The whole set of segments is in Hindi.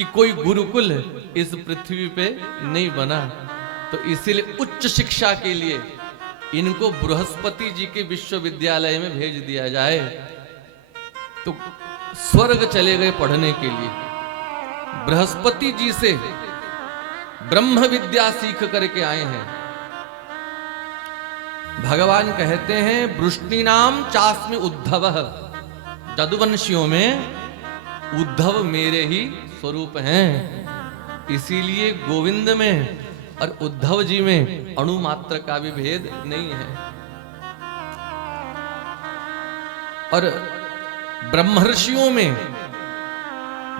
कि कोई गुरुकुल इस पृथ्वी पे नहीं बना, तो इसीलिए उच्च शिक्षा के लिए इनको बृहस्पति जी के विश्वविद्यालय में भेज दिया जाए। तो स्वर्ग चले गए पढ़ने के लिए, बृहस्पति जी से ब्रह्म विद्या सीख करके आए हैं। भगवान कहते हैं वृष्णिनाम चास्मि उद्धव, जदुवंशियों में उद्धव मेरे ही स्वरूप हैं। इसीलिए गोविंद में और उद्धव जी में अणु मात्र का भी भेद नहीं है। और ब्रह्मर्षियों में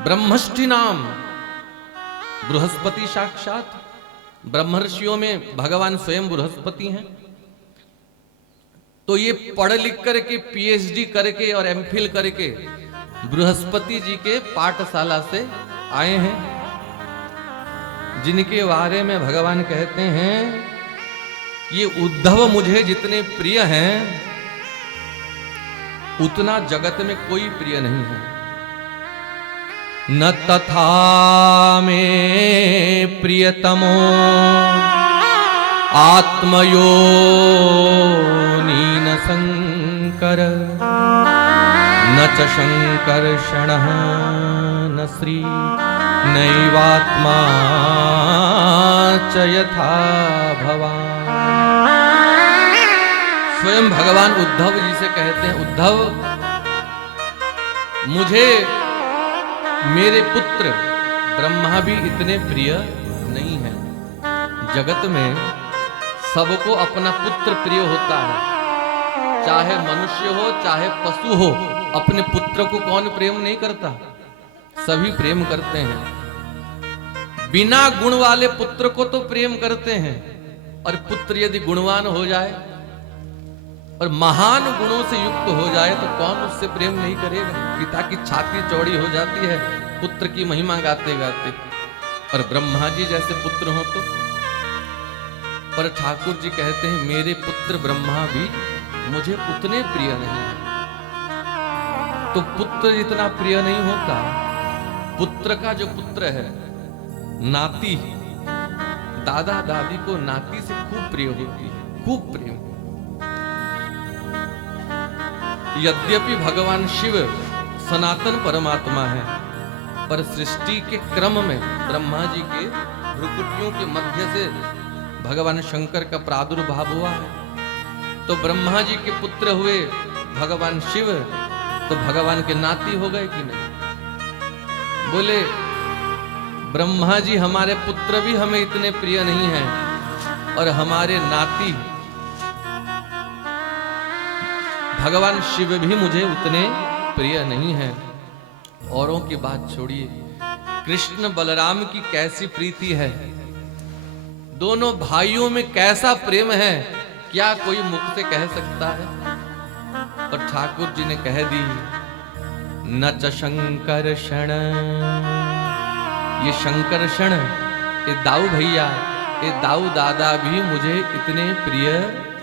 ब्रह्मष्टि नाम, बृहस्पति साक्षात, ब्रह्मर्षियों में भगवान स्वयं बृहस्पति हैं। तो ये पढ़ लिख करके पीएचडी करके और एमफिल करके बृहस्पति जी के पाठशाला से आए हैं, जिनके बारे में भगवान कहते हैं ये उद्धव मुझे जितने प्रिय हैं उतना जगत में कोई प्रिय नहीं है। न तथा में प्रियतमो आत्मयो नीन शंकर, न च शंकर्षणः न श्री नैवात्मा च यथा भवान्। स्वयं भगवान उद्धव जी से कहते हैं, उद्धव मुझे मेरे पुत्र ब्रह्मा भी इतने प्रिय नहीं है। जगत में सबको अपना पुत्र प्रिय होता है, चाहे मनुष्य हो चाहे पशु हो, अपने पुत्र को कौन प्रेम नहीं करता, सभी प्रेम करते हैं। बिना गुण वाले पुत्र को तो प्रेम करते हैं, और पुत्र यदि गुणवान हो जाए और महान गुणों से युक्त हो जाए तो कौन उससे प्रेम नहीं करेगा। पिता की छाती चौड़ी हो जाती है पुत्र की महिमा गाते गाते, और ब्रह्मा जी जैसे पुत्र हो तो। पर ठाकुर जी कहते हैं मेरे पुत्र ब्रह्मा भी मुझे उतने प्रिय नहीं है। तो पुत्र इतना प्रिय नहीं होता। पुत्र का जो पुत्र है, नाती, दादा दादी को नाती से खूब प्रिय होती है, खूब प्रेम। यद्यपि भगवान शिव सनातन परमात्मा है, पर सृष्टि के क्रम में ब्रह्मा जी के भ्रुकुटियों के मध्य से भगवान शंकर का प्रादुर्भाव हुआ है। तो ब्रह्मा जी के पुत्र हुए भगवान शिव, तो भगवान के नाती हो गए कि नहीं? बोले ब्रह्मा जी हमारे पुत्र भी हमें इतने प्रिय नहीं हैं, और हमारे नाती भगवान शिव भी मुझे उतने प्रिय नहीं हैं। औरों की बात छोड़िए, कृष्ण बलराम की कैसी प्रीति है, दोनों भाइयों में कैसा प्रेम है, क्या कोई मुख से कह सकता है? और ठाकुर जी ने कह दी न च शंकर्षण, ये शंकर्षण, ये दाऊ भैया, ये दाऊ दादा भी मुझे इतने प्रिय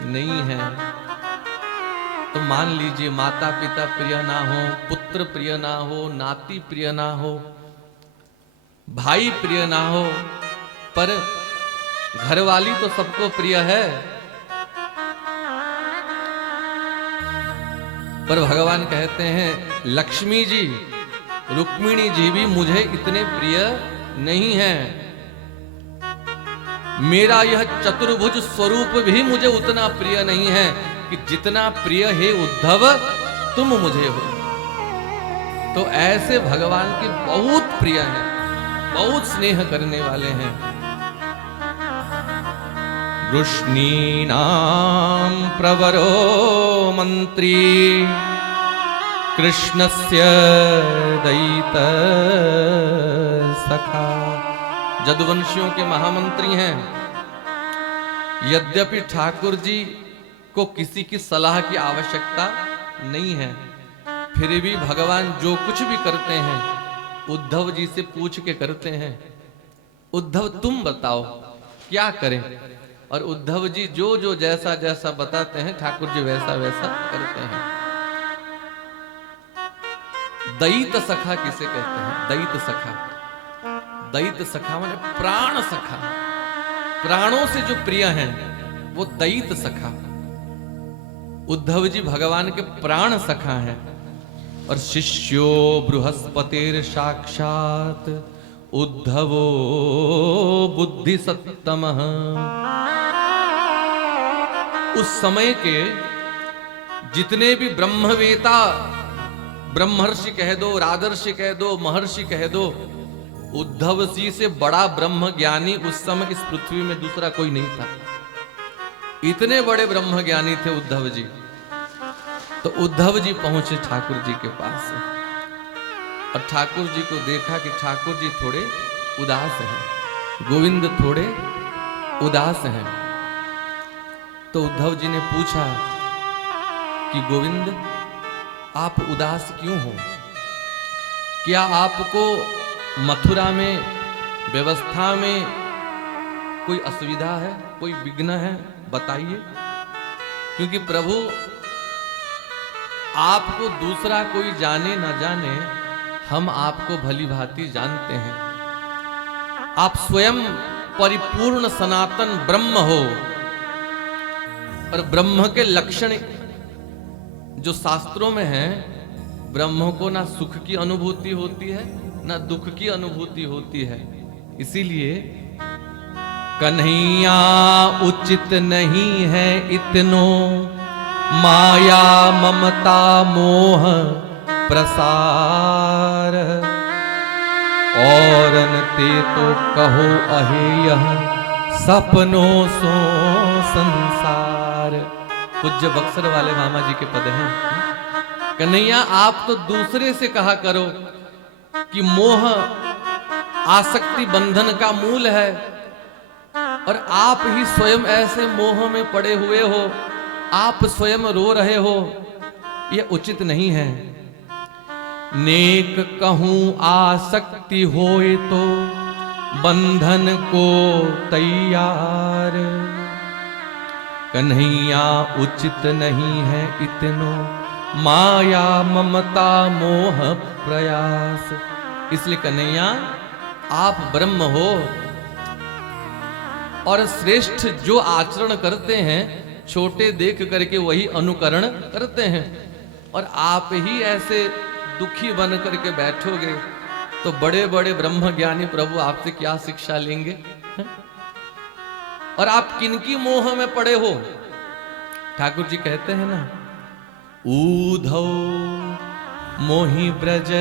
नहीं हैं। तो मान लीजिए माता पिता प्रिय ना हो, पुत्र प्रिय ना हो, नाती प्रिय ना हो, भाई प्रिय ना हो, पर घरवाली तो सबको प्रिय है। पर भगवान कहते हैं लक्ष्मी जी, रुक्मिणी जी भी मुझे इतने प्रिय नहीं हैं। मेरा यह चतुर्भुज स्वरूप भी मुझे उतना प्रिय नहीं है कि जितना प्रिय है उद्धव तुम मुझे हो। तो ऐसे भगवान के बहुत प्रिय हैं, बहुत स्नेह करने वाले हैं। वृष्णीनां प्रवरो मंत्री कृष्णस्य दयित सखा, जदुवंशियों के महामंत्री हैं। यद्यपि ठाकुर जी को किसी की सलाह की आवश्यकता नहीं है, फिर भी भगवान जो कुछ भी करते हैं उद्धव जी से पूछ के करते हैं। उद्धव तुम बताओ क्या करें? और उद्धव जी जो जो जैसा जैसा बताते हैं ठाकुर जी वैसा वैसा करते हैं। दयित सखा किसे कहते हैं? दयित सखा दैत सखा माने प्राण सखा, प्राणों से जो प्रिय हैं वो दैत सखा। उद्धव जी भगवान के प्राण सखा हैं। और शिष्यो बृहस्पतिर साक्षात उद्धवो बुद्धि सत्तमः। उस समय के जितने भी ब्रह्मवेता, ब्रह्मर्षि कह दो, राजर्षि कह दो, महर्षि कह दो, उद्धव जी से बड़ा ब्रह्म ज्ञानी उस समय इस पृथ्वी में दूसरा कोई नहीं था। इतने बड़े ब्रह्म ज्ञानी थे उद्धव जी। तो उद्धव जी पहुंचे ठाकुर जी के पास और ठाकुर जी को देखा कि ठाकुर जी थोड़े उदास हैं, गोविंद थोड़े उदास हैं। तो उद्धव जी ने पूछा कि गोविंद आप उदास क्यों हो? क्या आपको मथुरा में व्यवस्था में कोई असुविधा है, कोई विघ्न है? बताइए। क्योंकि प्रभु आपको दूसरा कोई जाने न जाने, हम आपको भली भांति जानते हैं। आप स्वयं परिपूर्ण सनातन ब्रह्म हो। और ब्रह्म के लक्षण जो शास्त्रों में हैं, ब्रह्म को ना सुख की अनुभूति होती है ना दुख की अनुभूति होती है। इसीलिए कन्हैया उचित नहीं है इतनो, माया ममता मोह प्रसार। औरन ते तो कहो अहेय, सपनों सो संसार। पूज्य बक्सर वाले मामा जी के पद हैं। कन्हैया आप तो दूसरे से कहा करो कि मोह आसक्ति बंधन का मूल है, और आप ही स्वयं ऐसे मोह में पड़े हुए हो, आप स्वयं रो रहे हो, यह उचित नहीं है। नेक कहूं आसक्ति होए तो बंधन को तैयार। कन्हैया उचित नहीं है इतनो, माया ममता मोह प्रयास। इसलिए कन्हैया आप ब्रह्म हो, और श्रेष्ठ जो आचरण करते हैं छोटे देख करके वही अनुकरण करते हैं। और आप ही ऐसे दुखी बन करके बैठोगे तो बड़े बड़े ब्रह्म ज्ञानी प्रभु आपसे क्या शिक्षा लेंगे? और आप किनकी मोह में पड़े हो? ठाकुर जी कहते हैं ना, ऊधौ मोहि ब्रज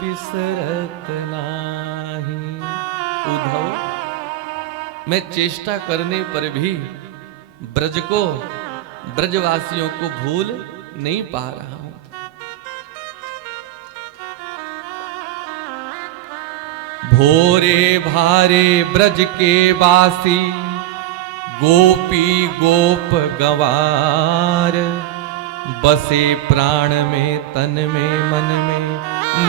बिसरत नाही। उद्धव, मैं चेष्टा करने पर भी ब्रज को, ब्रजवासियों को भूल नहीं पा रहा हूं। भोरे भारे ब्रज के वासी, गोपी गोप गवार। बसे प्राण में तन में मन में,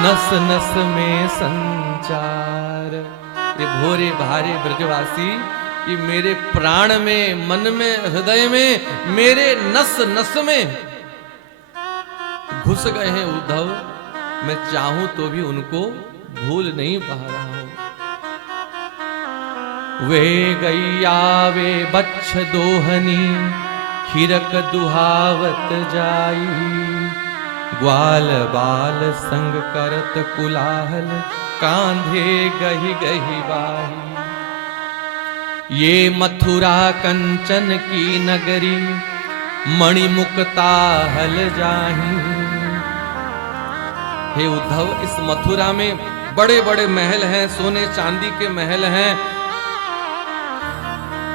नस नस में संचार। ये भोरे भारे ब्रजवासी ये मेरे प्राण में, मन में, हृदय में, मेरे नस नस में घुस गए हैं उद्धव। मैं चाहूं तो भी उनको भूल नहीं पा रहा हूं। वे गैया वे बच्छ दोहनी, खिरक दुहावत जाई। ग्वाल बाल संग करत कुलाहल, कांधे गही गही बाही। ये मथुरा कंचन की नगरी, मणिमुक्ता हल जाही। हे उद्धव, इस मथुरा में बड़े बड़े महल हैं, सोने चांदी के महल हैं,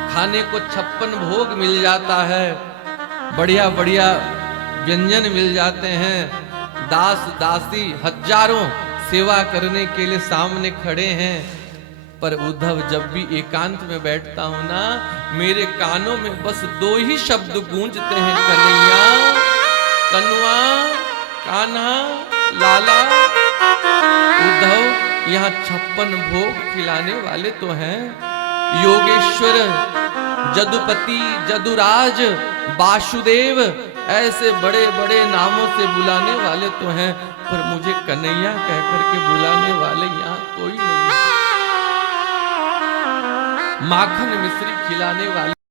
खाने को 56 भोग मिल जाता है, बढ़िया बढ़िया व्यंजन मिल जाते हैं, दास दासी हजारों सेवा करने के लिए सामने खड़े हैं। पर उद्धव, जब भी एकांत में बैठता हूं ना, मेरे कानों में बस 2 ही शब्द गूंजते हैं, कन्हैया, कनुआ, कान्हा, लाला। उद्धव, यहाँ 56 भोग खिलाने वाले तो हैं, योगेश्वर, जदुपति, जदुराज, वासुदेव, ऐसे बड़े बड़े नामों से बुलाने वाले तो हैं, पर मुझे कन्हैया कहकर के बुलाने वाले यहाँ कोई नहीं। माखन मिश्री खिलाने वाली